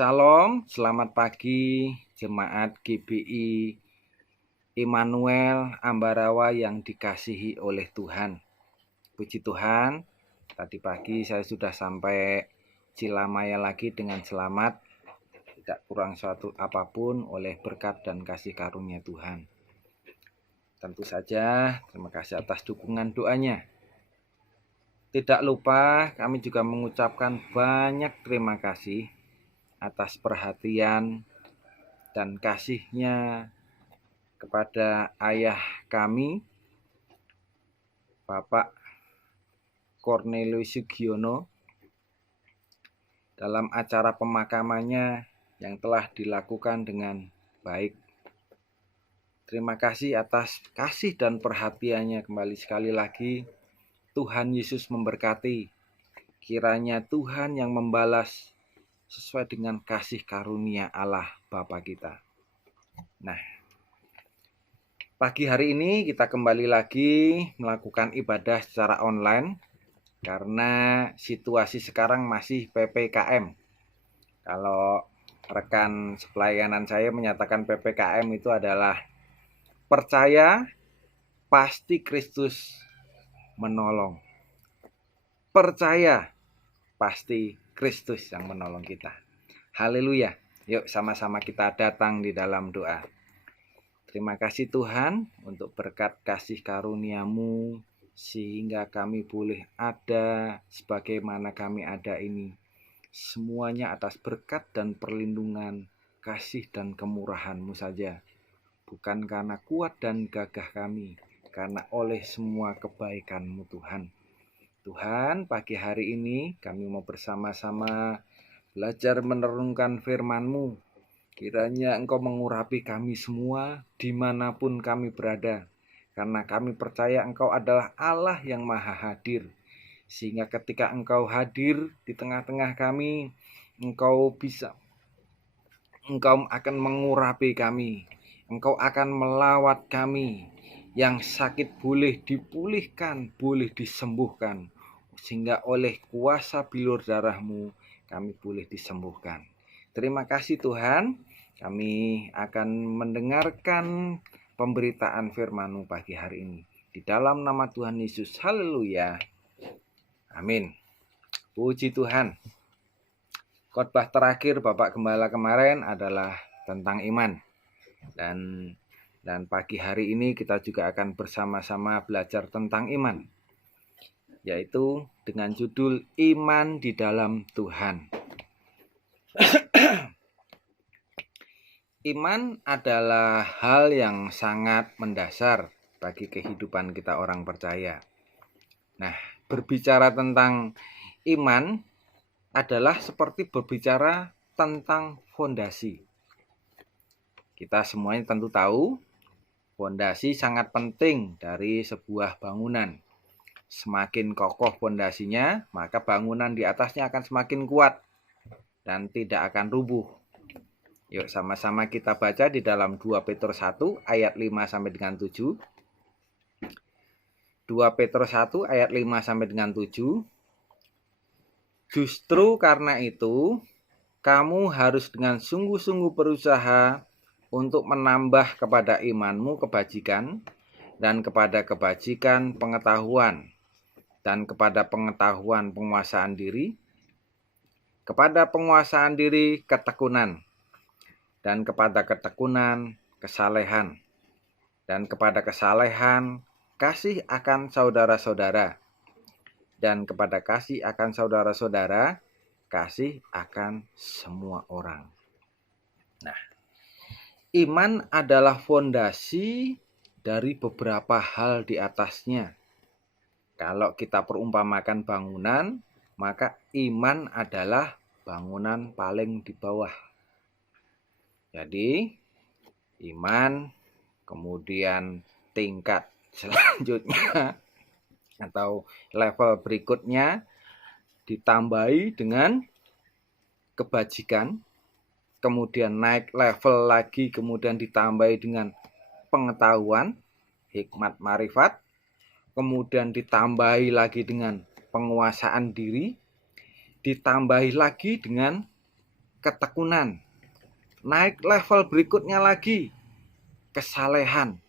Shalom, selamat pagi jemaat GBI Immanuel Ambarawa yang dikasihi oleh Tuhan. Puji Tuhan, tadi pagi saya sudah sampai Cilamaya lagi dengan selamat, tidak kurang suatu apapun oleh berkat dan kasih karunia Tuhan. Tentu saja terima kasih atas dukungan doanya. Tidak lupa kami juga mengucapkan banyak terima kasih atas perhatian dan kasihnya kepada ayah kami, Bapak Cornelius Sugiono, dalam acara pemakamannya yang telah dilakukan dengan baik. Terima kasih atas kasih dan perhatiannya kembali sekali lagi. Tuhan Yesus memberkati. Kiranya Tuhan yang membalas sesuai dengan kasih karunia Allah Bapa kita. Nah, pagi hari ini kita kembali lagi melakukan ibadah secara online karena situasi sekarang masih PPKM. Kalau rekan pelayanan saya menyatakan PPKM itu adalah percaya pasti Kristus menolong. Percaya pasti Kristus yang menolong kita. Haleluya. Yuk sama-sama kita datang di dalam doa. Terima kasih Tuhan untuk berkat kasih karunia-Mu sehingga kami boleh ada sebagaimana kami ada ini. Semuanya atas berkat dan perlindungan, kasih dan kemurahan-Mu saja. Bukan karena kuat dan gagah kami, karena oleh semua kebaikan-Mu Tuhan. Tuhan, pagi hari ini kami mau bersama-sama belajar merenungkan firman-Mu. Kiranya Engkau mengurapi kami semua dimanapun kami berada. Karena kami percaya Engkau adalah Allah yang maha hadir. Sehingga ketika Engkau hadir di tengah-tengah kami, Engkau akan mengurapi kami. Engkau akan melawat kami. Yang sakit boleh dipulihkan, boleh disembuhkan. Sehingga oleh kuasa bilur darah-Mu kami boleh disembuhkan. Terima kasih Tuhan. Kami akan mendengarkan pemberitaan firman-Mu pagi hari ini. Di dalam nama Tuhan Yesus. Haleluya. Amin. Puji Tuhan. Khotbah terakhir Bapak Gembala kemarin adalah tentang iman. Dan pagi hari ini kita juga akan bersama-sama belajar tentang iman, yaitu dengan judul Iman di dalam Tuhan. Iman adalah hal yang sangat mendasar bagi kehidupan kita orang percaya. Nah, berbicara tentang iman adalah seperti berbicara tentang fondasi. Kita semuanya tentu tahu fondasi sangat penting dari sebuah bangunan. Semakin kokoh fondasinya, maka bangunan di atasnya akan semakin kuat dan tidak akan rubuh. Yuk sama-sama kita baca di dalam 2 Petrus 1 ayat 5 sampai dengan 7. 2 Petrus 1 ayat 5 sampai dengan 7. Justru karena itu, kamu harus dengan sungguh-sungguh berusaha untuk menambah kepada imanmu kebajikan, dan kepada kebajikan pengetahuan, dan kepada pengetahuan penguasaan diri, kepada penguasaan diri ketekunan, dan kepada ketekunan kesalehan, dan kepada kesalehan kasih akan saudara-saudara, dan kepada kasih akan saudara-saudara kasih akan semua orang. Nah, iman adalah fondasi dari beberapa hal di atasnya. Kalau kita perumpamakan bangunan, maka iman adalah bangunan paling di bawah. Jadi, iman, kemudian tingkat selanjutnya atau level berikutnya ditambahi dengan kebajikan, kemudian naik level lagi, kemudian ditambahi dengan pengetahuan, hikmat, marifat, kemudian ditambahi lagi dengan penguasaan diri, ditambahi lagi dengan ketekunan. Naik level berikutnya lagi, kesalehan.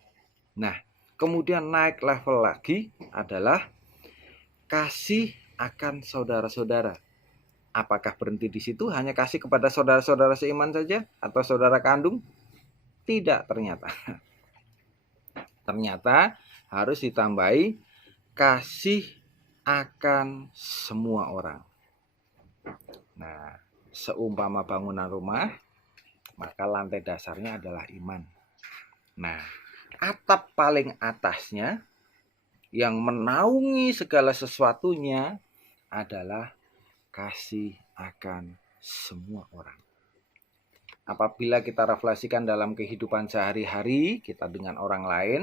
Nah, kemudian naik level lagi adalah kasih akan saudara-saudara. Apakah berhenti di situ, hanya kasih kepada saudara-saudara seiman saja atau saudara kandung? Tidak, ternyata. Ternyata harus ditambahi kasih akan semua orang. Nah, seumpama bangunan rumah, maka lantai dasarnya adalah iman. Nah, atap paling atasnya yang menaungi segala sesuatunya adalah kasih akan semua orang. Apabila kita refleksikan dalam kehidupan sehari-hari kita dengan orang lain,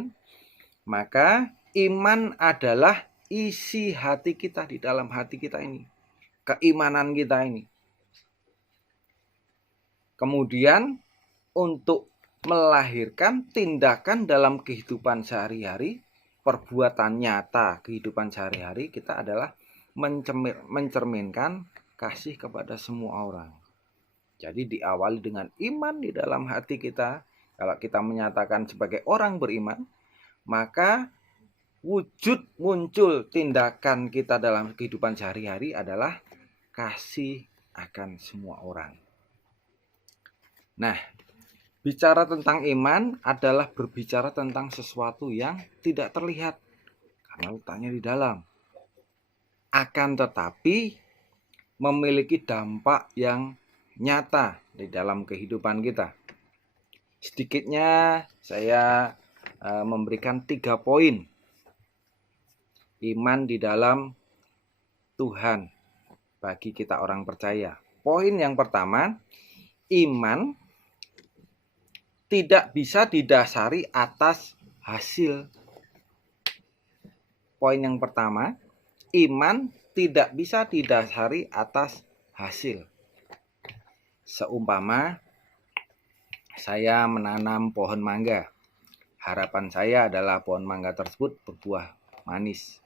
maka iman adalah isi hati kita di dalam hati kita ini. Keimanan kita ini. Kemudian untuk melahirkan tindakan dalam kehidupan sehari-hari, perbuatan nyata kehidupan sehari-hari kita adalah mencerminkan kasih kepada semua orang. Jadi diawali dengan iman di dalam hati kita. Kalau kita menyatakan sebagai orang beriman, maka wujud muncul tindakan kita dalam kehidupan sehari-hari adalah kasih akan semua orang. Nah, bicara tentang iman adalah berbicara tentang sesuatu yang tidak terlihat karena letaknya di dalam. Akan tetapi memiliki dampak yang nyata di dalam kehidupan kita. Sedikitnya saya memberikan 3 poin iman di dalam Tuhan bagi kita orang percaya. Poin yang pertama, iman tidak bisa didasari atas hasil. Poin yang pertama, iman tidak bisa didasari atas hasil. Seumpama saya menanam pohon mangga. Harapan saya adalah pohon mangga tersebut berbuah manis.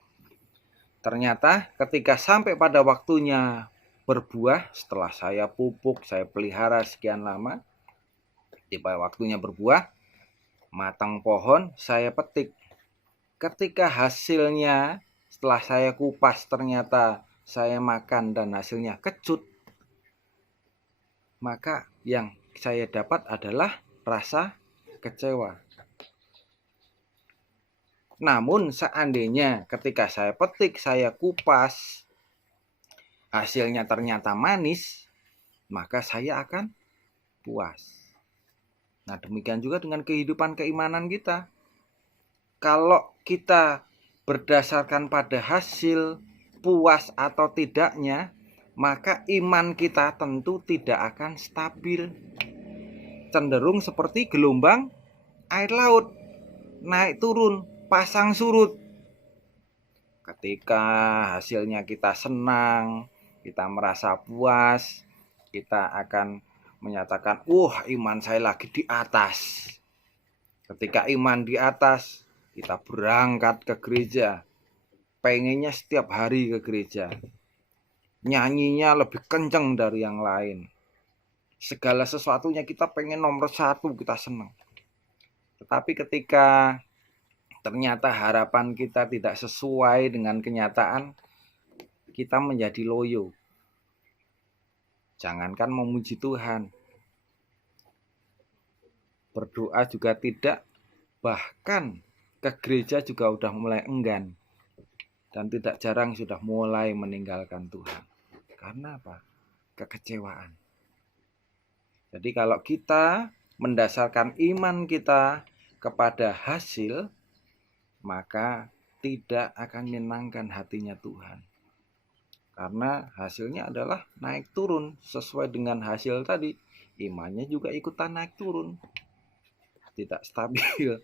Ternyata ketika sampai pada waktunya berbuah, setelah saya pupuk, saya pelihara sekian lama, tiba waktunya berbuah, matang pohon, saya petik. Ketika hasilnya setelah saya kupas ternyata saya makan dan hasilnya kecut, maka yang saya dapat adalah rasa kecewa. Namun seandainya ketika saya petik, saya kupas, hasilnya ternyata manis, maka saya akan puas. Nah, demikian juga dengan kehidupan keimanan kita. Kalau kita berdasarkan pada hasil puas atau tidaknya, maka iman kita tentu tidak akan stabil. Cenderung seperti gelombang air laut, naik turun, pasang surut. Ketika hasilnya kita senang, kita merasa puas, kita akan menyatakan, iman saya lagi di atas. Ketika iman di atas, kita berangkat ke gereja. Pengennya setiap hari ke gereja. Nyanyinya lebih kenceng dari yang lain. Segala sesuatunya kita pengen nomor 1, kita senang. Tetapi ketika ternyata harapan kita tidak sesuai dengan kenyataan, kita menjadi loyo. Jangankan memuji Tuhan, berdoa juga tidak, bahkan ke gereja juga udah mulai enggan. Dan tidak jarang sudah mulai meninggalkan Tuhan. Karena apa? Kekecewaan. Jadi kalau kita mendasarkan iman kita kepada hasil, maka tidak akan menyenangkan hatinya Tuhan. Karena hasilnya adalah naik turun. Sesuai dengan hasil tadi, imannya juga ikutan naik turun. Tidak stabil,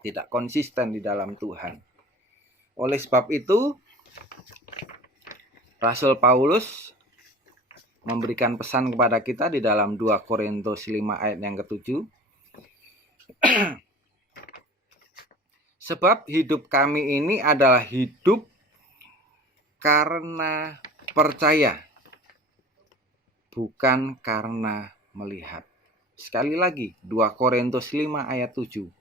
tidak konsisten di dalam Tuhan. Oleh sebab itu, Rasul Paulus memberikan pesan kepada kita di dalam 2 Korintus 5 ayat yang ke-7. Sebab hidup kami ini adalah hidup karena percaya, bukan karena melihat. Sekali lagi, 2 Korintus 5 ayat 7.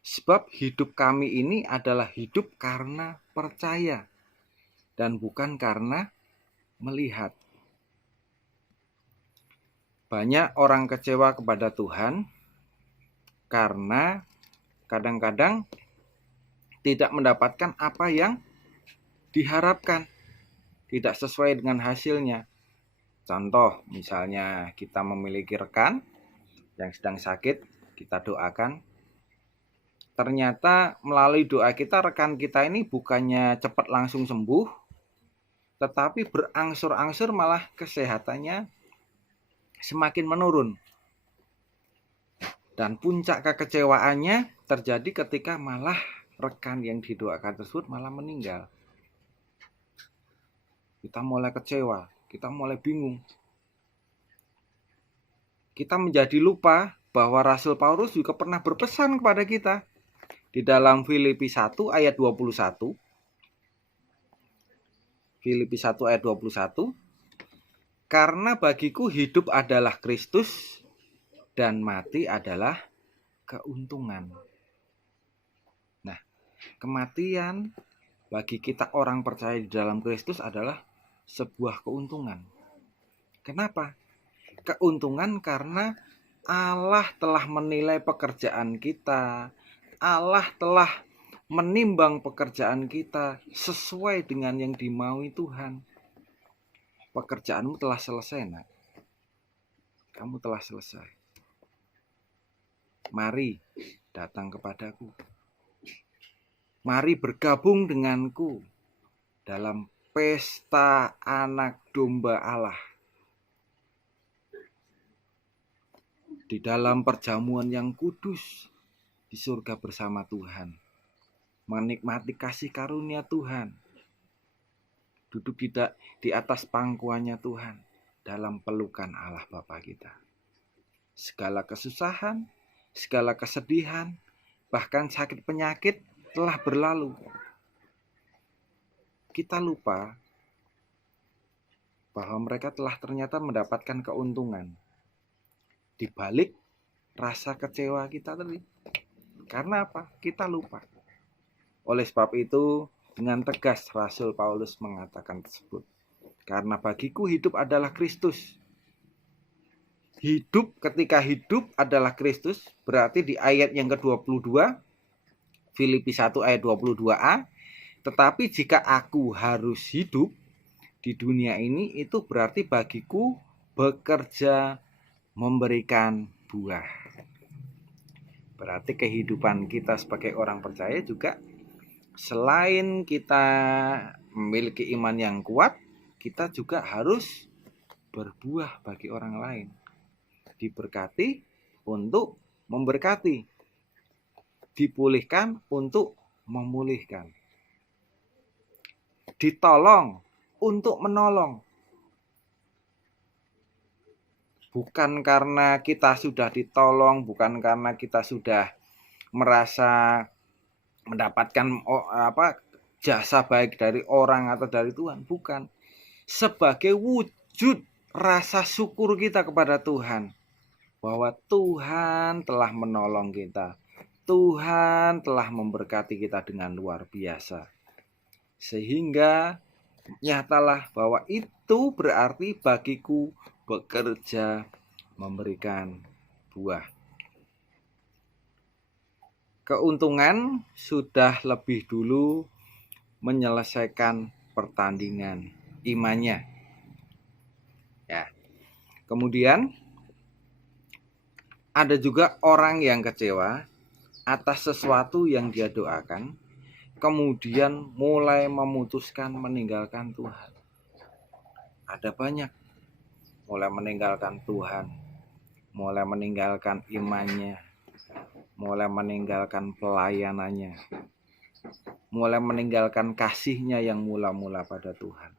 Sebab hidup kami ini adalah hidup karena percaya dan bukan karena melihat. Banyak orang kecewa kepada Tuhan karena kadang-kadang tidak mendapatkan apa yang diharapkan, tidak sesuai dengan hasilnya. Contoh, misalnya kita memiliki rekan yang sedang sakit, kita doakan. Ternyata melalui doa kita, rekan kita ini bukannya cepat langsung sembuh, tetapi berangsur-angsur malah kesehatannya semakin menurun. Dan puncak kekecewaannya terjadi ketika malah rekan yang didoakan tersebut malah meninggal. Kita mulai kecewa, kita mulai bingung. Kita menjadi lupa bahwa Rasul Paulus juga pernah berpesan kepada kita di dalam Filipi 1 ayat 21. Filipi 1 ayat 21. Karena bagiku hidup adalah Kristus dan mati adalah keuntungan. Nah, kematian bagi kita orang percaya di dalam Kristus adalah sebuah keuntungan. Kenapa? Keuntungan karena Allah telah menilai pekerjaan kita. Allah telah menimbang pekerjaan kita sesuai dengan yang dimaui Tuhan. Pekerjaanmu telah selesai, nak. Kamu telah selesai. Mari datang kepadaku. Mari bergabung denganku dalam pesta anak domba Allah. Di dalam perjamuan yang kudus di surga bersama Tuhan. Menikmati kasih karunia Tuhan. Duduk di atas pangkuannya Tuhan dalam pelukan Allah Bapa kita. Segala kesusahan, segala kesedihan, bahkan sakit penyakit telah berlalu. Kita lupa bahwa mereka telah ternyata mendapatkan keuntungan di balik rasa kecewa kita tadi. Karena apa? Kita lupa. Oleh sebab itu, dengan tegas Rasul Paulus mengatakan tersebut. Karena bagiku hidup adalah Kristus. Hidup, ketika hidup adalah Kristus, berarti di ayat yang ke-22, Filipi 1 ayat 22a, tetapi jika aku harus hidup di dunia ini, itu berarti bagiku bekerja memberikan buah. Berarti kehidupan kita sebagai orang percaya juga selain kita memiliki iman yang kuat, kita juga harus berbuah bagi orang lain. Diberkati untuk memberkati. Dipulihkan untuk memulihkan. Ditolong untuk menolong. Bukan karena kita sudah ditolong, bukan karena kita sudah merasa mendapatkan jasa baik dari orang atau dari Tuhan, bukan. Sebagai wujud rasa syukur kita kepada Tuhan, bahwa Tuhan telah menolong kita, Tuhan telah memberkati kita dengan luar biasa, sehingga nyatalah bahwa itu berarti bagiku bekerja memberikan buah. Keuntungan sudah lebih dulu menyelesaikan pertandingan imannya. Ya. Kemudian ada juga orang yang kecewa atas sesuatu yang dia doakan, kemudian mulai memutuskan meninggalkan Tuhan. Ada banyak mulai meninggalkan Tuhan, mulai meninggalkan imannya, mulai meninggalkan pelayanannya, mulai meninggalkan kasihnya yang mula-mula pada Tuhan.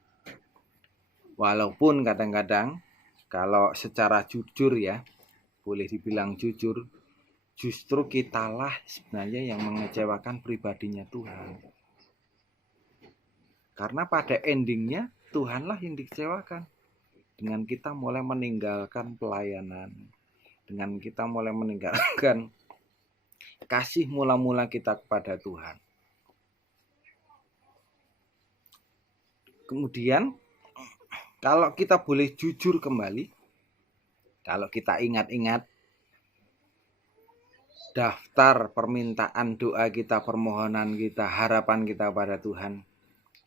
Walaupun kadang-kadang kalau secara jujur ya, boleh dibilang jujur, justru kitalah sebenarnya yang mengecewakan pribadinya Tuhan. Karena pada endingnya Tuhanlah yang dikecewakan. dengan kita mulai meninggalkan pelayanan, dengan kita mulai meninggalkan kasih mula-mula kita kepada Tuhan. Kemudian kalau kita boleh jujur kembali, kalau kita ingat-ingat daftar permintaan doa kita, permohonan kita, harapan kita pada Tuhan,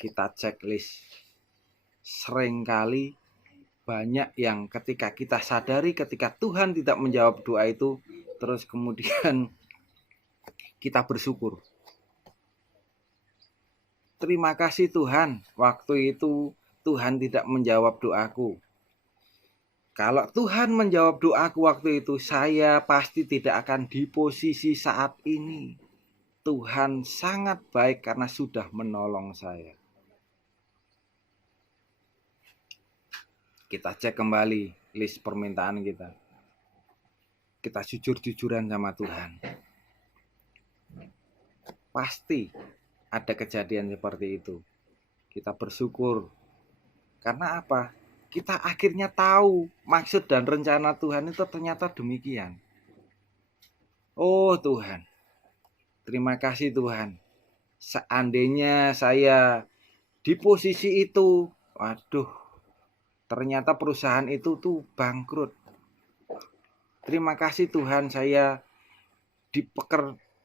kita checklist. Seringkali banyak yang ketika kita sadari ketika Tuhan tidak menjawab doa itu, terus kemudian kita bersyukur. Terima kasih Tuhan, waktu itu Tuhan tidak menjawab doaku. Kalau Tuhan menjawab doaku waktu itu, saya pasti tidak akan di posisi saat ini. Tuhan sangat baik karena sudah menolong saya. Kita cek kembali list permintaan kita. Kita jujur-jujuran sama Tuhan. Pasti ada kejadian seperti itu. Kita bersyukur. Karena apa? Kita akhirnya tahu maksud dan rencana Tuhan itu ternyata demikian. Oh Tuhan, terima kasih Tuhan. Seandainya saya di posisi itu, waduh, ternyata perusahaan itu tuh bangkrut. Terima kasih Tuhan, saya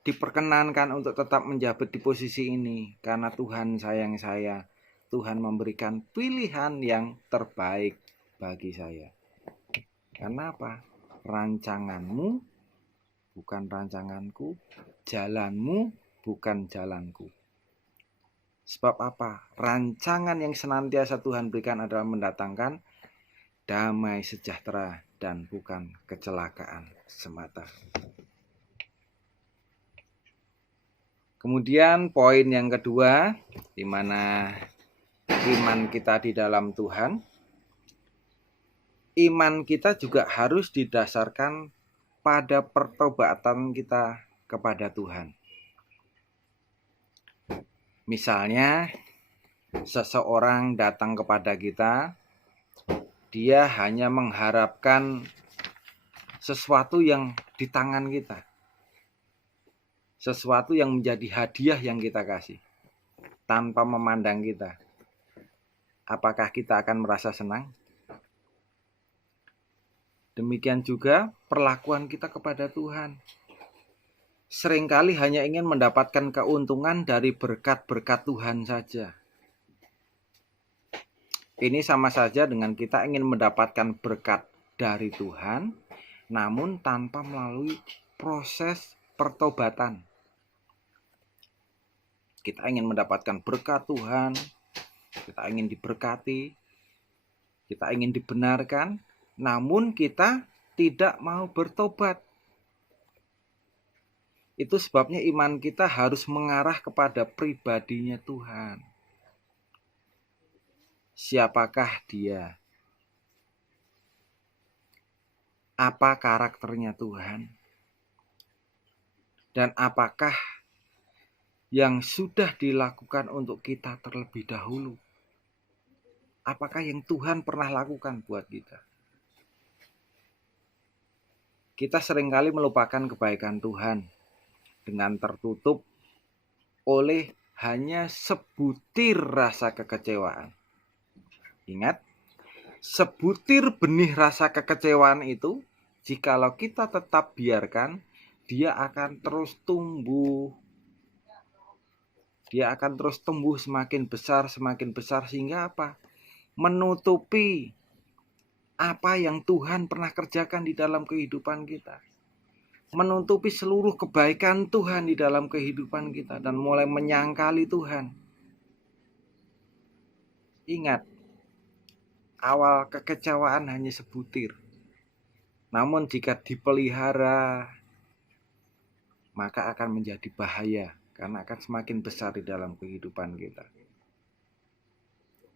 diperkenankan untuk tetap menjabat di posisi ini karena Tuhan sayang saya. Tuhan memberikan pilihan yang terbaik bagi saya. Karena apa? Rancanganmu bukan rancanganku, jalanmu bukan jalanku. Sebab apa? Rancangan yang senantiasa Tuhan berikan adalah mendatangkan damai sejahtera dan bukan kecelakaan semata. Kemudian poin yang kedua, di mana iman kita di dalam Tuhan, iman kita juga harus didasarkan pada pertobatan kita kepada Tuhan. Misalnya, seseorang datang kepada kita, dia hanya mengharapkan sesuatu yang di tangan kita, sesuatu yang menjadi hadiah yang kita kasih, tanpa memandang kita. Apakah kita akan merasa senang? Demikian juga perlakuan kita kepada Tuhan. Seringkali hanya ingin mendapatkan keuntungan dari berkat-berkat Tuhan saja. Ini sama saja dengan kita ingin mendapatkan berkat dari Tuhan, namun tanpa melalui proses pertobatan. Kita ingin mendapatkan berkat Tuhan, kita ingin diberkati, kita ingin dibenarkan, namun kita tidak mau bertobat. Itu sebabnya iman kita harus mengarah kepada pribadinya Tuhan. Siapakah Dia? Apa karakternya Tuhan? Dan apakah yang sudah dilakukan untuk kita terlebih dahulu? Apakah yang Tuhan pernah lakukan buat kita? Kita seringkali melupakan kebaikan Tuhan dengan tertutup oleh hanya sebutir rasa kekecewaan. Ingat, sebutir benih rasa kekecewaan itu, jikalau kita tetap biarkan, dia akan terus tumbuh. Dia akan terus tumbuh semakin besar sehingga apa? Menutupi apa yang Tuhan pernah kerjakan di dalam kehidupan kita. Menutupi seluruh kebaikan Tuhan di dalam kehidupan kita dan mulai menyangkali Tuhan. Ingat, awal kekecewaan hanya sebutir. Namun jika dipelihara, maka akan menjadi bahaya karena akan semakin besar di dalam kehidupan kita.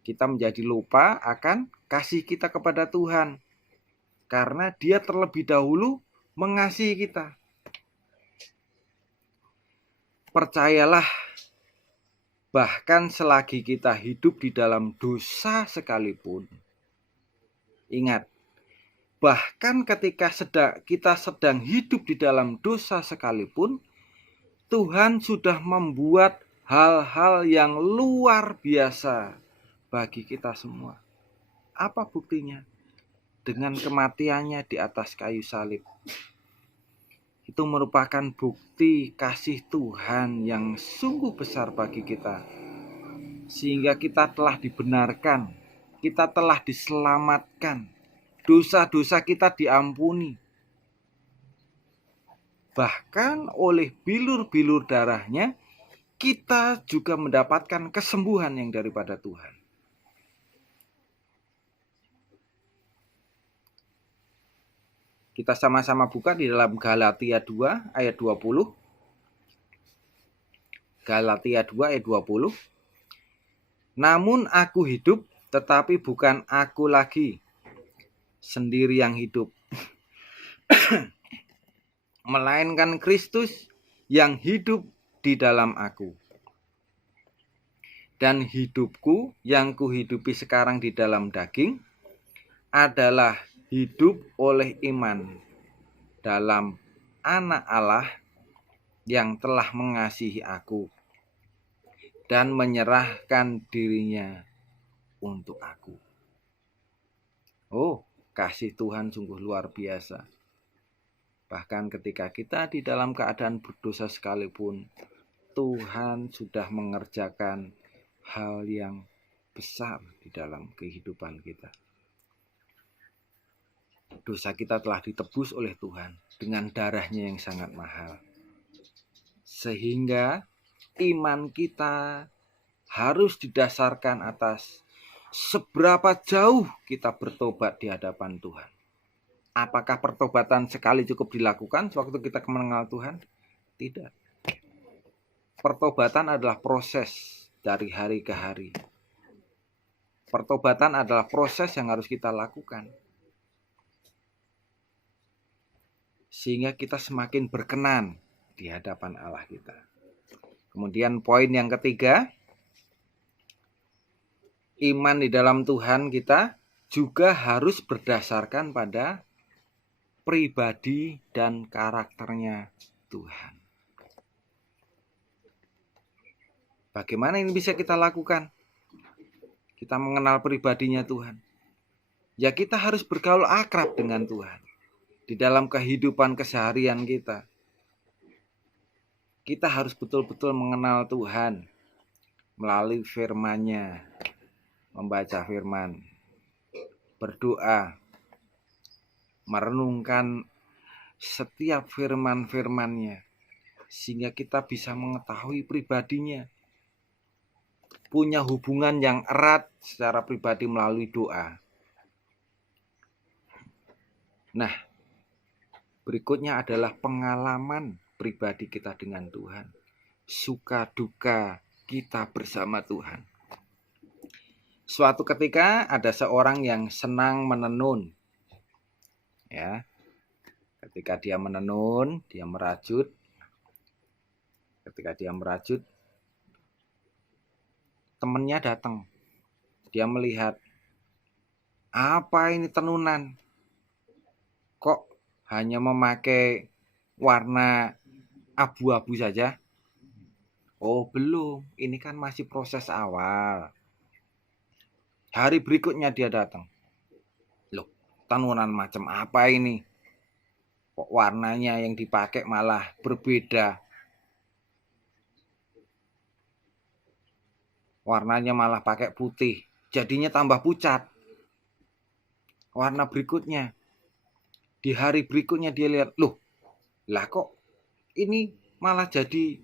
Kita menjadi lupa akan kasih kita kepada Tuhan karena Dia terlebih dahulu mengasihi kita. Percayalah, bahkan selagi kita hidup di dalam dosa sekalipun, Ingat, bahkan ketika kita sedang hidup di dalam dosa sekalipun, Tuhan sudah membuat hal-hal yang luar biasa bagi kita semua. Apa buktinya? Dengan kematiannya di atas kayu salib. Itu merupakan bukti kasih Tuhan yang sungguh besar bagi kita. Sehingga kita telah dibenarkan, kita telah diselamatkan, dosa-dosa kita diampuni. Bahkan oleh bilur-bilur darahnya, kita juga mendapatkan kesembuhan yang daripada Tuhan. Kita sama-sama buka di dalam Galatia 2 ayat 20. Galatia 2 ayat 20. Namun aku hidup, tetapi bukan aku lagi sendiri yang hidup, melainkan Kristus yang hidup di dalam aku. Dan hidupku yang kuhidupi sekarang di dalam daging adalah hidup oleh iman dalam Anak Allah yang telah mengasihi aku dan menyerahkan dirinya untuk aku. Oh, kasih Tuhan sungguh luar biasa. Bahkan ketika kita di dalam keadaan berdosa sekalipun, Tuhan sudah mengerjakan hal yang besar di dalam kehidupan kita. Dosa kita telah ditebus oleh Tuhan dengan darahnya yang sangat mahal. Sehingga iman kita harus didasarkan atas seberapa jauh kita bertobat di hadapan Tuhan. Apakah pertobatan sekali cukup dilakukan sewaktu kita mengenal Tuhan? Tidak. Pertobatan adalah proses dari hari ke hari. Pertobatan adalah proses yang harus kita lakukan. Sehingga kita semakin berkenan di hadapan Allah kita. Kemudian poin yang ketiga, iman di dalam Tuhan kita juga harus berdasarkan pada pribadi dan karakternya Tuhan. Bagaimana ini bisa kita lakukan? Kita mengenal pribadinya Tuhan. Ya, kita harus bergaul akrab dengan Tuhan. Di dalam kehidupan keseharian kita. Kita harus betul-betul mengenal Tuhan melalui firman-Nya, membaca firman, berdoa, merenungkan setiap firman-firman-Nya, sehingga kita bisa mengetahui pribadinya, punya hubungan yang erat secara pribadi melalui doa. Nah, berikutnya adalah pengalaman pribadi kita dengan Tuhan. Suka duka kita bersama Tuhan. Suatu ketika ada seorang yang senang menenun. Ya. Ketika dia menenun, dia merajut. Ketika dia merajut, temannya datang. Dia melihat, apa ini tenunan? Kok hanya memakai warna abu-abu saja? Oh, belum. Ini kan masih proses awal. Hari berikutnya dia datang. Loh, tenunan macam apa ini? Kok warnanya yang dipakai malah berbeda? Warnanya malah pakai putih. Jadinya tambah pucat. Warna berikutnya. Di hari berikutnya dia lihat, loh, lah kok ini malah jadi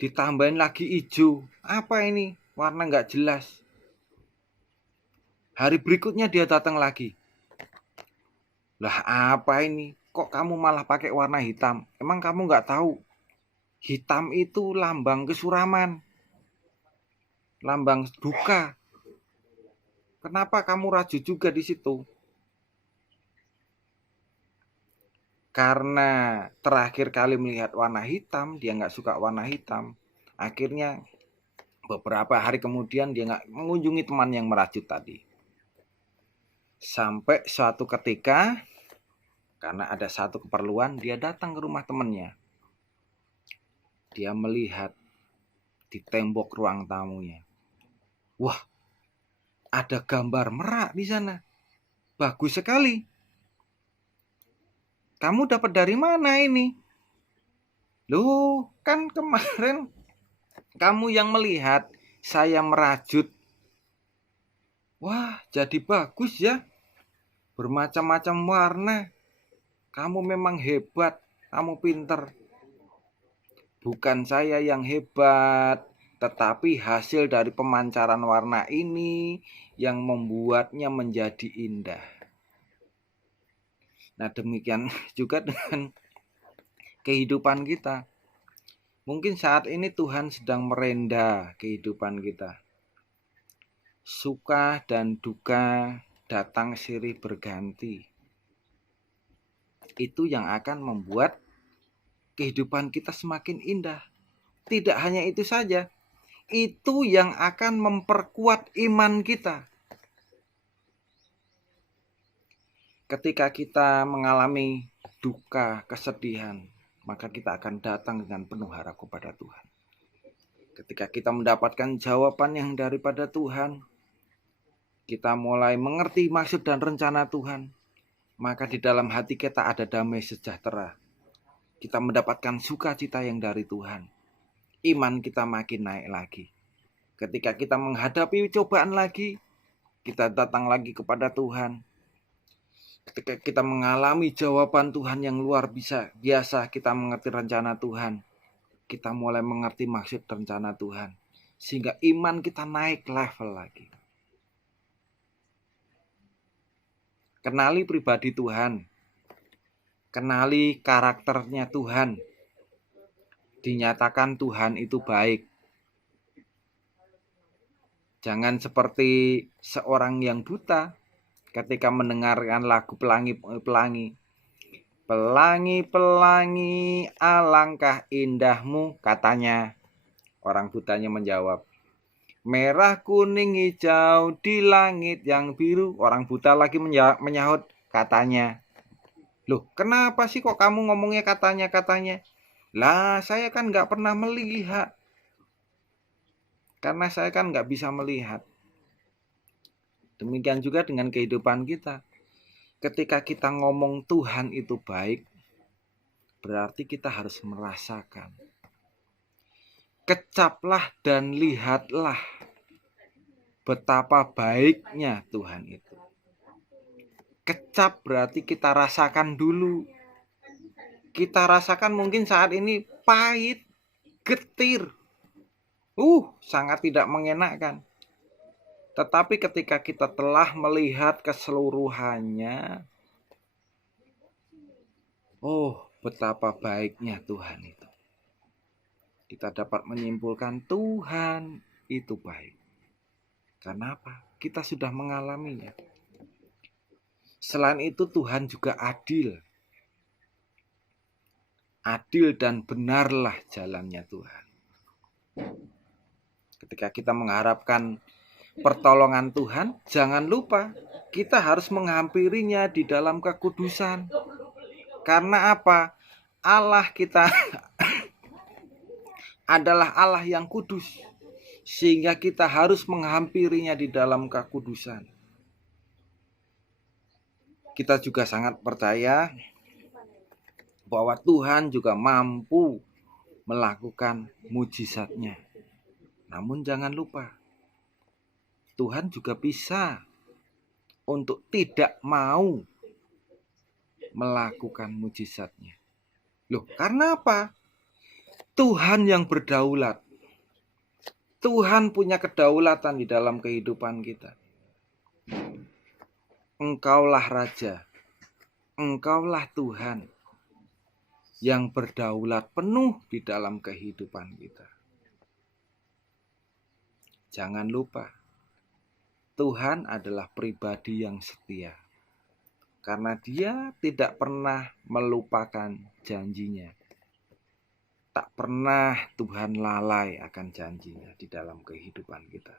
ditambahin lagi hijau. Apa ini? Warna nggak jelas. Hari berikutnya dia datang lagi. Lah apa ini? Kok kamu malah pakai warna hitam? Emang kamu nggak tahu? Hitam itu lambang kesuraman. Lambang duka. Kenapa kamu rajut juga di situ? Karena terakhir kali melihat warna hitam, dia nggak suka warna hitam. Akhirnya beberapa hari kemudian dia nggak mengunjungi teman yang merajut tadi. Sampai suatu ketika, karena ada satu keperluan, dia datang ke rumah temannya. Dia melihat di tembok ruang tamunya. Wah, ada gambar merak di sana. Bagus sekali. Kamu dapat dari mana ini? Loh, kan kemarin kamu yang melihat saya merajut. Wah, jadi bagus ya. Bermacam-macam warna. Kamu memang hebat. Kamu pinter. Bukan saya yang hebat, tetapi hasil dari pemancaran warna ini yang membuatnya menjadi indah. Nah, demikian juga dengan kehidupan kita. Mungkin saat ini Tuhan sedang merenda kehidupan kita. Suka dan duka datang silih berganti. Itu yang akan membuat kehidupan kita semakin indah. Tidak hanya itu saja, itu yang akan memperkuat iman kita. Ketika kita mengalami duka, kesedihan, maka kita akan datang dengan penuh harap kepada Tuhan. Ketika kita mendapatkan jawaban yang daripada Tuhan, kita mulai mengerti maksud dan rencana Tuhan, maka di dalam hati kita ada damai sejahtera. Kita mendapatkan sukacita yang dari Tuhan. Iman kita makin naik lagi. Ketika kita menghadapi cobaan lagi, kita datang lagi kepada Tuhan. Ketika kita mengalami jawaban Tuhan yang luar biasa, kita mengerti rencana Tuhan. Kita mulai mengerti maksud rencana Tuhan. Sehingga iman kita naik level lagi. Kenali pribadi Tuhan. Kenali karakternya Tuhan. Dinyatakan Tuhan itu baik. Jangan seperti seorang yang buta ketika mendengarkan lagu pelangi-pelangi. Pelangi-pelangi, alangkah indahmu, katanya. Orang butanya menjawab, merah, kuning, hijau, di langit yang biru. Orang buta lagi menyahut, katanya. Loh, kenapa sih kok kamu ngomongnya katanya? Lah, saya kan gak pernah melihat. Karena saya kan gak bisa melihat. Demikian juga dengan kehidupan kita. Ketika kita ngomong Tuhan itu baik, berarti kita harus merasakan. Kecaplah dan lihatlah betapa baiknya Tuhan itu. Kecap berarti kita rasakan dulu. Kita rasakan mungkin saat ini pahit, getir. Sangat tidak mengenakan. Tetapi ketika kita telah melihat keseluruhannya, betapa baiknya Tuhan itu. Kita dapat menyimpulkan Tuhan itu baik. Kenapa? Kita sudah mengalaminya. Selain itu Tuhan juga adil. Adil dan benarlah jalannya Tuhan. Ketika kita mengharapkan pertolongan Tuhan, jangan lupa kita harus menghampirinya di dalam kekudusan. Karena apa? Allah kita adalah Allah yang kudus. Sehingga kita harus menghampirinya di dalam kekudusan. Kita juga sangat percaya bahwa Tuhan juga mampu melakukan mujizatnya. Namun jangan lupa, Tuhan juga bisa untuk tidak mau melakukan mujizatnya. Loh, karena apa? Tuhan yang berdaulat. Tuhan punya kedaulatan di dalam kehidupan kita. Engkaulah Raja. Engkaulah Tuhan yang berdaulat penuh di dalam kehidupan kita. Jangan lupa, Tuhan adalah pribadi yang setia. Karena Dia tidak pernah melupakan janjinya. Tak pernah Tuhan lalai akan janjinya di dalam kehidupan kita.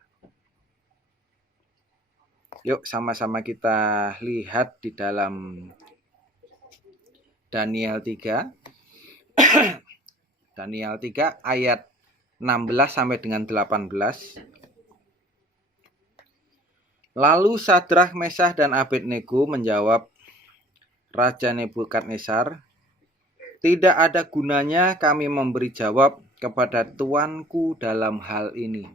Yuk sama-sama kita lihat di dalam Daniel 3. Daniel 3 ayat 16 sampai dengan 18. Lalu Sadrah, Mesah, dan Abednego menjawab Raja Nebukadnezar, "Tidak ada gunanya kami memberi jawab kepada tuanku dalam hal ini."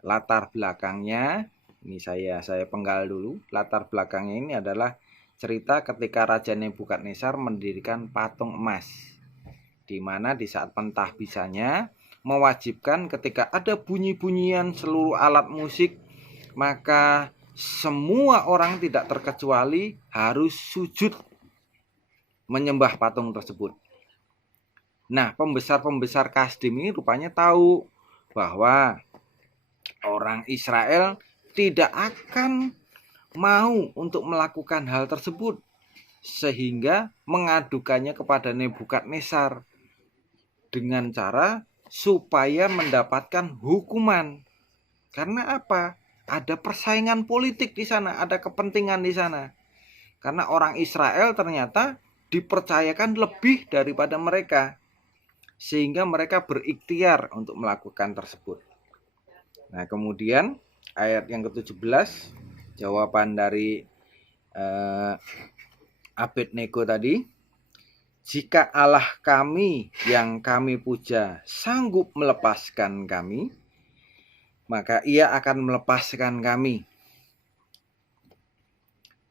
Latar belakangnya, ini saya penggal dulu. Latar belakangnya ini adalah cerita ketika Raja Nebukadnezar mendirikan patung emas, di mana di saat pentahbisannya mewajibkan ketika ada bunyi-bunyian seluruh alat musik, maka semua orang tidak terkecuali harus sujud menyembah patung tersebut. Nah, pembesar-pembesar Kasdim ini rupanya tahu bahwa orang Israel tidak akan mau untuk melakukan hal tersebut, sehingga mengadukannya kepada Nebukadnezar dengan cara supaya mendapatkan hukuman. Karena apa? Ada persaingan politik di sana, ada kepentingan di sana. Karena orang Israel ternyata dipercayakan lebih daripada mereka, sehingga mereka berikhtiar untuk melakukan tersebut. Nah, kemudian ayat yang ke-17, jawaban dari Abednego tadi, "Jika Allah kami yang kami puja sanggup melepaskan kami, maka Ia akan melepaskan kami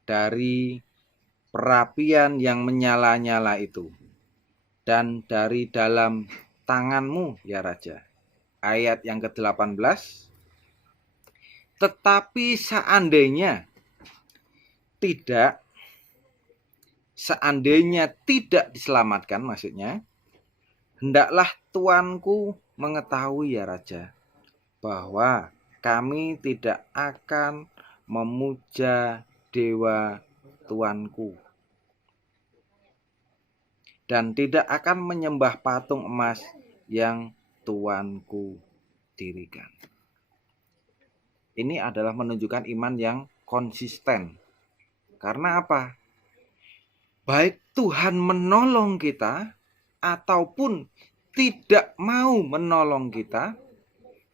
dari perapian yang menyala-nyala itu, dan dari dalam tanganmu, ya Raja." Ayat yang ke-18, "Tetapi seandainya tidak diselamatkan," maksudnya, "hendaklah tuanku mengetahui, ya Raja, bahwa kami tidak akan memuja dewa tuanku dan tidak akan menyembah patung emas yang tuanku dirikan." Ini adalah menunjukkan iman yang konsisten. Karena apa? Baik Tuhan menolong kita ataupun tidak mau menolong kita,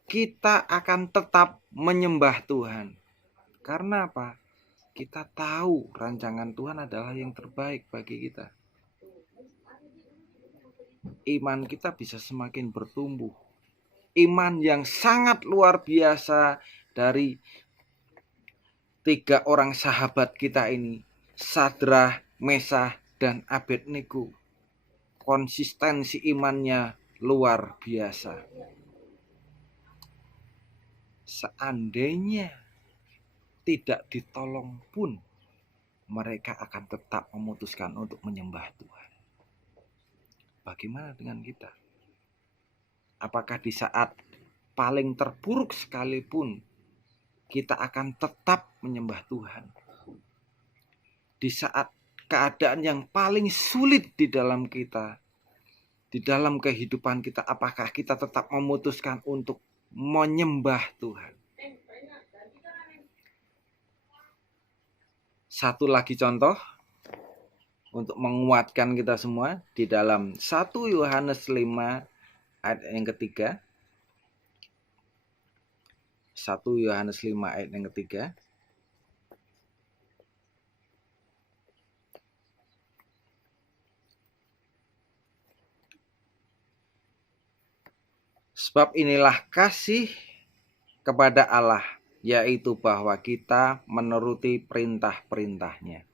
kita akan tetap menyembah Tuhan. Karena apa? Kita tahu rancangan Tuhan adalah yang terbaik bagi kita. Iman kita bisa semakin bertumbuh. Iman yang sangat luar biasa dari 3 orang sahabat kita ini, Sadrah, Mesah, dan Abednego. Konsistensi imannya luar biasa. Seandainya tidak ditolong pun, mereka akan tetap memutuskan untuk menyembah Tuhan. Bagaimana dengan kita? Apakah di saat paling terburuk sekalipun kita akan tetap menyembah Tuhan? Di saat keadaan yang paling sulit di dalam kita, di dalam kehidupan kita, apakah kita tetap memutuskan untuk menyembah Tuhan? Satu lagi contoh untuk menguatkan kita semua di dalam 1 Yohanes 5 ayat yang ketiga. 1 Yohanes 5 ayat yang ketiga. "Sebab inilah kasih kepada Allah, yaitu bahwa kita menuruti perintah-perintahnya."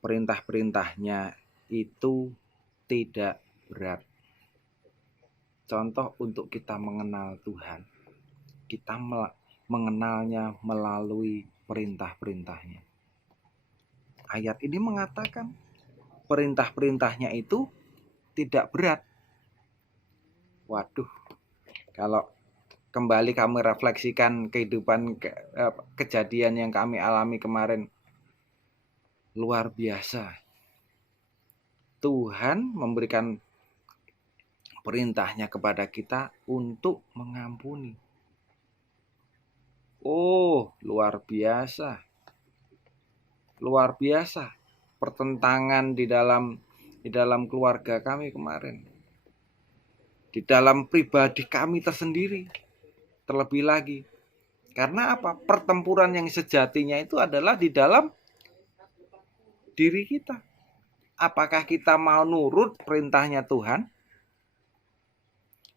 Perintah-perintahnya itu tidak berat. Contoh untuk kita mengenal Tuhan, kita mengenalnya melalui perintah-perintahnya. Ayat ini mengatakan perintah-perintahnya itu tidak berat. Waduh, kalau kembali kami refleksikan kehidupan kejadian yang kami alami kemarin, luar biasa. Tuhan memberikan perintahnya kepada kita untuk mengampuni. Oh, luar biasa. Luar biasa pertentangan di dalam keluarga kami kemarin. Di dalam pribadi kami tersendiri. Terlebih lagi. Karena apa? Pertempuran yang sejatinya itu adalah di dalam diri kita. Apakah kita mau nurut perintahnya Tuhan?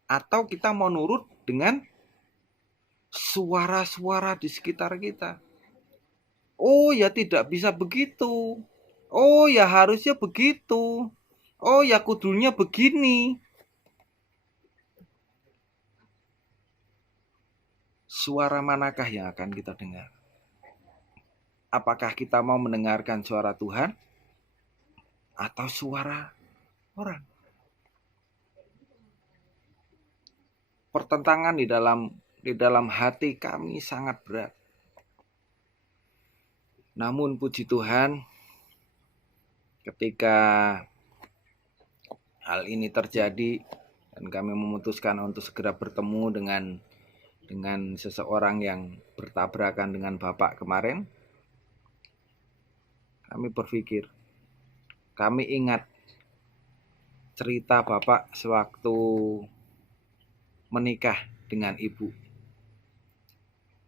Atau kita mau nurut dengan suara-suara di sekitar kita? Oh ya tidak bisa begitu. Oh ya harusnya begitu. Oh ya kudunya begini. Suara manakah yang akan kita dengar? Apakah kita mau mendengarkan suara Tuhan atau suara orang? Pertentangan di dalam hati kami sangat berat. Namun puji Tuhan, ketika hal ini terjadi dan kami memutuskan untuk segera bertemu dengan seseorang yang bertabrakan dengan Bapak kemarin, kami berpikir, kami ingat cerita Bapak sewaktu menikah dengan Ibu.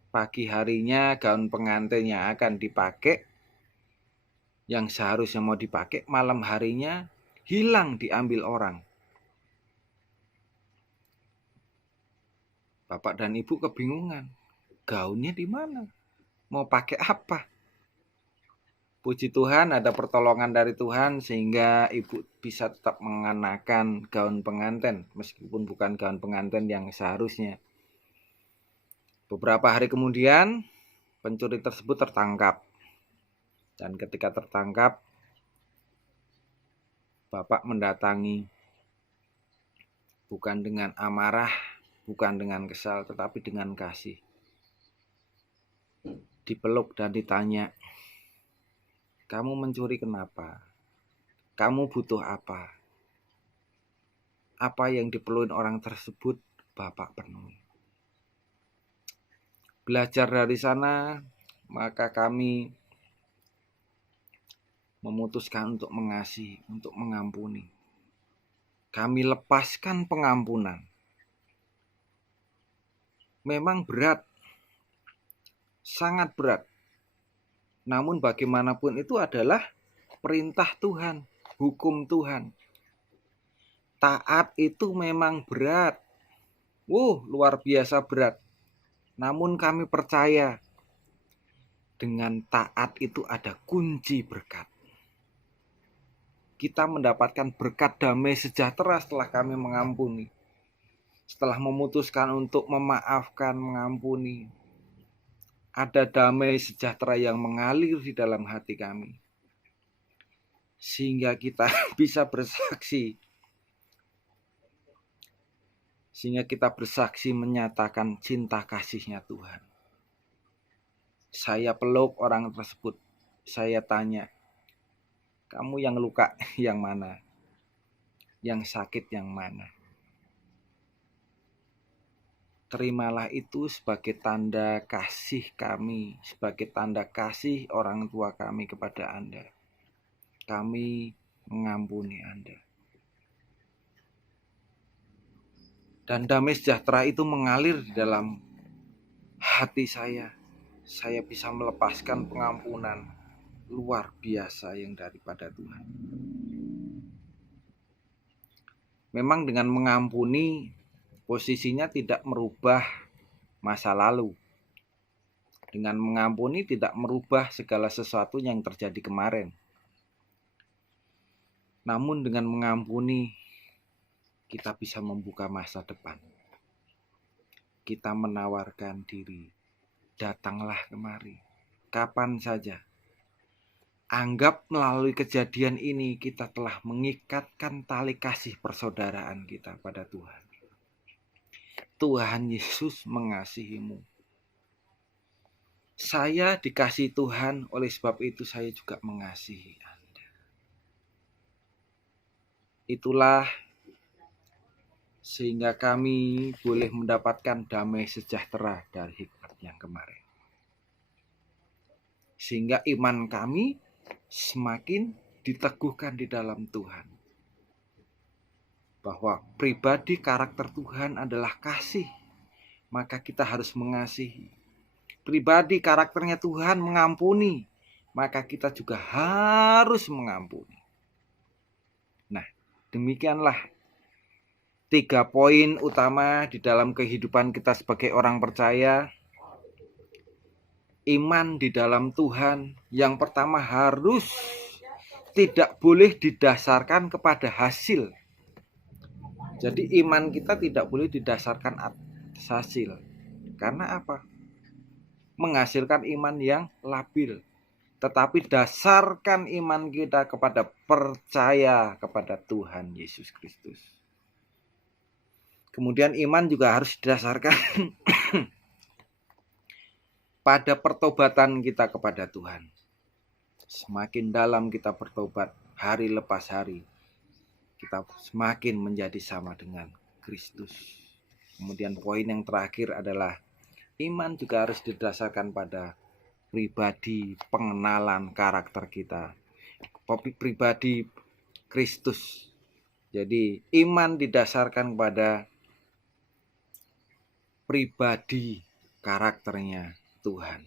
Pagi harinya gaun pengantin yang akan dipakai, yang seharusnya mau dipakai, malam harinya hilang diambil orang. Bapak dan Ibu kebingungan, gaunnya di mana? Mau pakai apa? Puji Tuhan ada pertolongan dari Tuhan sehingga Ibu bisa tetap mengenakan gaun pengantin meskipun bukan gaun pengantin yang seharusnya. Beberapa hari kemudian pencuri tersebut tertangkap. Dan ketika tertangkap, Bapak mendatangi bukan dengan amarah, bukan dengan kesal, tetapi dengan kasih. Dipeluk dan ditanya, kamu mencuri kenapa? Kamu butuh apa? Apa yang diperlukan orang tersebut, Bapak penuhi. Belajar dari sana, maka kami memutuskan untuk mengasihi, untuk mengampuni. Kami lepaskan pengampunan. Memang berat, sangat berat. Namun bagaimanapun itu adalah perintah Tuhan, hukum Tuhan. Taat itu memang berat. Luar biasa berat. Namun kami percaya dengan taat itu ada kunci berkat. Kita mendapatkan berkat damai sejahtera setelah kami mengampuni. Setelah memutuskan untuk memaafkan, mengampuni. Ada damai sejahtera yang mengalir di dalam hati kami. Sehingga kita bisa bersaksi. Sehingga kita bersaksi menyatakan cinta kasihnya Tuhan. Saya peluk orang tersebut. Saya tanya, kamu yang luka yang mana? Yang sakit yang mana? Terimalah itu sebagai tanda kasih kami, sebagai tanda kasih orang tua kami kepada Anda. Kami mengampuni Anda. Dan damai sejahtera itu mengalir di dalam hati saya. Saya bisa melepaskan pengampunan luar biasa yang daripada Tuhan. Memang dengan mengampuni, posisinya tidak merubah masa lalu. Dengan mengampuni tidak merubah segala sesuatu yang terjadi kemarin. Namun dengan mengampuni, kita bisa membuka masa depan. Kita menawarkan diri. Datanglah kemari, kapan saja. Anggap melalui kejadian ini kita telah mengikatkan tali kasih persaudaraan kita pada Tuhan. Tuhan Yesus mengasihimu. Saya dikasihi Tuhan, oleh sebab itu saya juga mengasihi Anda. Itulah sehingga kami boleh mendapatkan damai sejahtera dari hikmat yang kemarin. sehingga iman kami semakin diteguhkan di dalam Tuhan. Bahwa pribadi karakter Tuhan adalah kasih, maka kita harus mengasihi. Pribadi karakternya Tuhan mengampuni, maka kita juga harus mengampuni. Nah, demikianlah 3 poin utama di dalam kehidupan kita sebagai orang percaya. Iman di dalam Tuhan yang pertama harus tidak boleh didasarkan kepada hasil. Jadi iman kita tidak boleh didasarkan atas hasil. Karena apa? Menghasilkan iman yang labil. Tetapi dasarkan iman kita kepada percaya kepada Tuhan Yesus Kristus. Kemudian iman juga harus didasarkan pada pertobatan kita kepada Tuhan. Semakin dalam kita bertobat hari lepas hari, kita semakin menjadi sama dengan Kristus. Kemudian poin yang terakhir adalah iman juga harus didasarkan pada pribadi pengenalan karakter kita, pribadi Kristus. Jadi iman didasarkan pada pribadi karakternya Tuhan.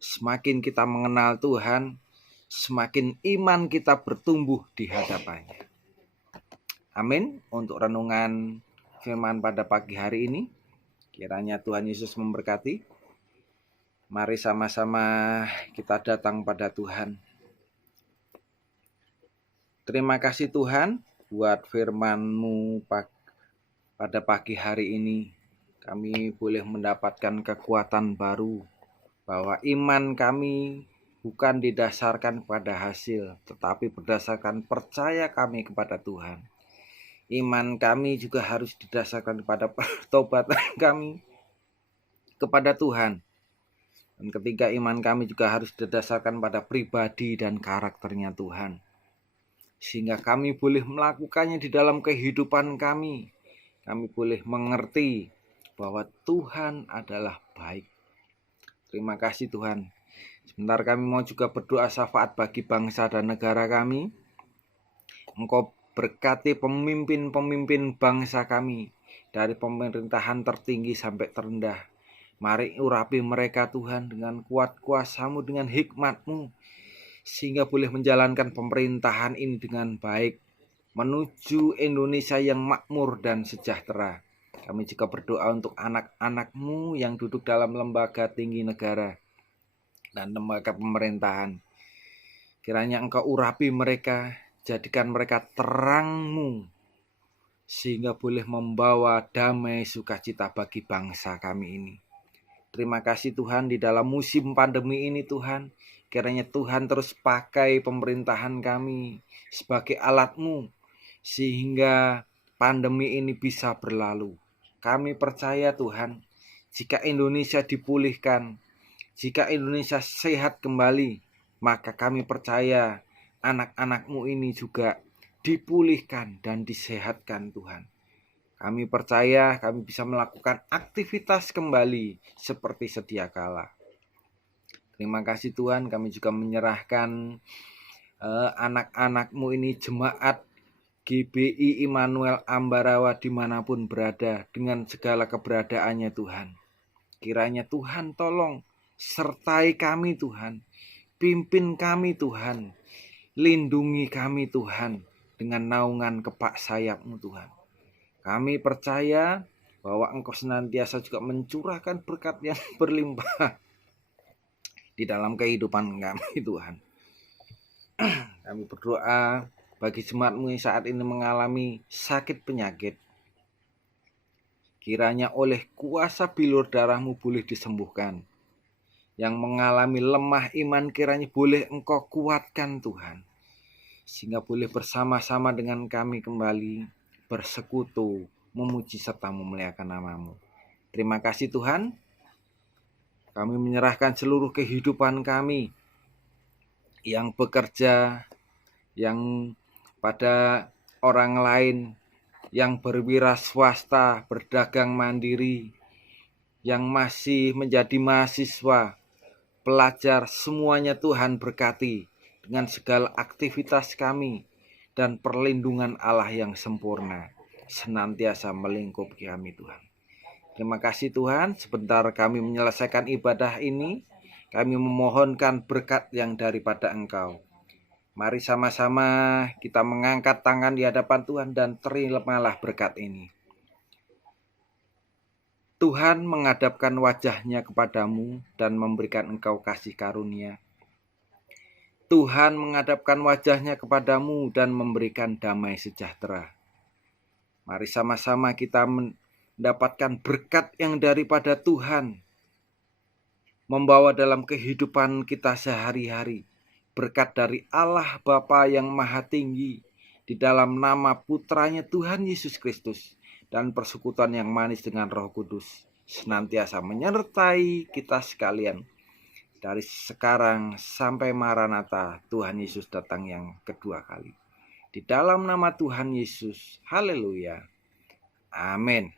Semakin kita mengenal Tuhan, semakin iman kita bertumbuh di hadapannya. Amin. Untuk renungan firman pada pagi hari ini, kiranya Tuhan Yesus memberkati. Mari sama-sama kita datang pada Tuhan. Terima kasih Tuhan buat firman-Mu pada pagi hari ini. Kami boleh mendapatkan kekuatan baru bahwa iman kami bukan didasarkan pada hasil, tetapi berdasarkan percaya kami kepada Tuhan. Iman kami juga harus didasarkan pada pertobatan kami kepada Tuhan. Dan ketiga, iman kami juga harus didasarkan pada pribadi dan karakternya Tuhan. Sehingga kami boleh melakukannya di dalam kehidupan kami. Kami boleh mengerti bahwa Tuhan adalah baik. Terima kasih Tuhan. Sebentar kami mau juga berdoa syafaat bagi bangsa dan negara kami. Engkau berkati pemimpin-pemimpin bangsa kami, dari pemerintahan tertinggi sampai terendah. Mari urapi mereka Tuhan dengan kuat kuasa-Mu, dengan hikmat-Mu, sehingga boleh menjalankan pemerintahan ini dengan baik, menuju Indonesia yang makmur dan sejahtera. Kami juga berdoa untuk anak-anak-Mu yang duduk dalam lembaga tinggi negara dan lembaga pemerintahan. Kiranya Engkau urapi mereka, jadikan mereka terang-Mu, sehingga boleh membawa damai sukacita bagi bangsa kami ini. Terima kasih Tuhan, di dalam musim pandemi ini Tuhan, kiranya Tuhan terus pakai pemerintahan kami sebagai alat-Mu, sehingga pandemi ini bisa berlalu. Kami percaya Tuhan, jika Indonesia dipulihkan, jika Indonesia sehat kembali, maka kami percaya anak-anak-Mu ini juga dipulihkan dan disehatkan Tuhan. Kami percaya kami bisa melakukan aktivitas kembali seperti sedia kala. Terima kasih Tuhan, kami juga menyerahkan anak-anak-Mu ini, jemaat GBI Immanuel Ambarawa dimanapun berada, dengan segala keberadaannya Tuhan. Kiranya Tuhan tolong sertai kami Tuhan, pimpin kami Tuhan, lindungi kami Tuhan dengan naungan kepak sayap-Mu Tuhan. Kami percaya bahwa Engkau senantiasa juga mencurahkan berkat yang berlimpah di dalam kehidupan kami Tuhan. Kami berdoa bagi jemaat-Mu yang saat ini mengalami sakit penyakit. Kiranya oleh kuasa bilur darah-Mu boleh disembuhkan. Yang mengalami lemah iman kiranya boleh Engkau kuatkan Tuhan. Sehingga boleh bersama-sama dengan kami kembali bersekutu, memuji serta memuliakan nama-Mu. Terima kasih Tuhan. Kami menyerahkan seluruh kehidupan kami yang bekerja, yang pada orang lain, yang berwira swasta, berdagang mandiri, yang masih menjadi mahasiswa, pelajar, semuanya Tuhan berkati dengan segala aktivitas kami, dan perlindungan Allah yang sempurna senantiasa melingkupi kami Tuhan. Terima kasih Tuhan, sebentar kami menyelesaikan ibadah ini, kami memohonkan berkat yang daripada Engkau. Mari sama-sama kita mengangkat tangan di hadapan Tuhan dan terimalah berkat ini. Tuhan menghadapkan wajahnya kepadamu dan memberikan engkau kasih karunia. Tuhan menghadapkan wajahnya kepadamu dan memberikan damai sejahtera. Mari sama-sama kita mendapatkan berkat yang daripada Tuhan, membawa dalam kehidupan kita sehari-hari. Berkat dari Allah Bapa yang Maha Tinggi, di dalam nama putranya Tuhan Yesus Kristus, dan persekutuan yang manis dengan Roh Kudus senantiasa menyertai kita sekalian dari sekarang sampai Maranatha, Tuhan Yesus datang yang kedua kali. Di dalam nama Tuhan Yesus, haleluya, amin.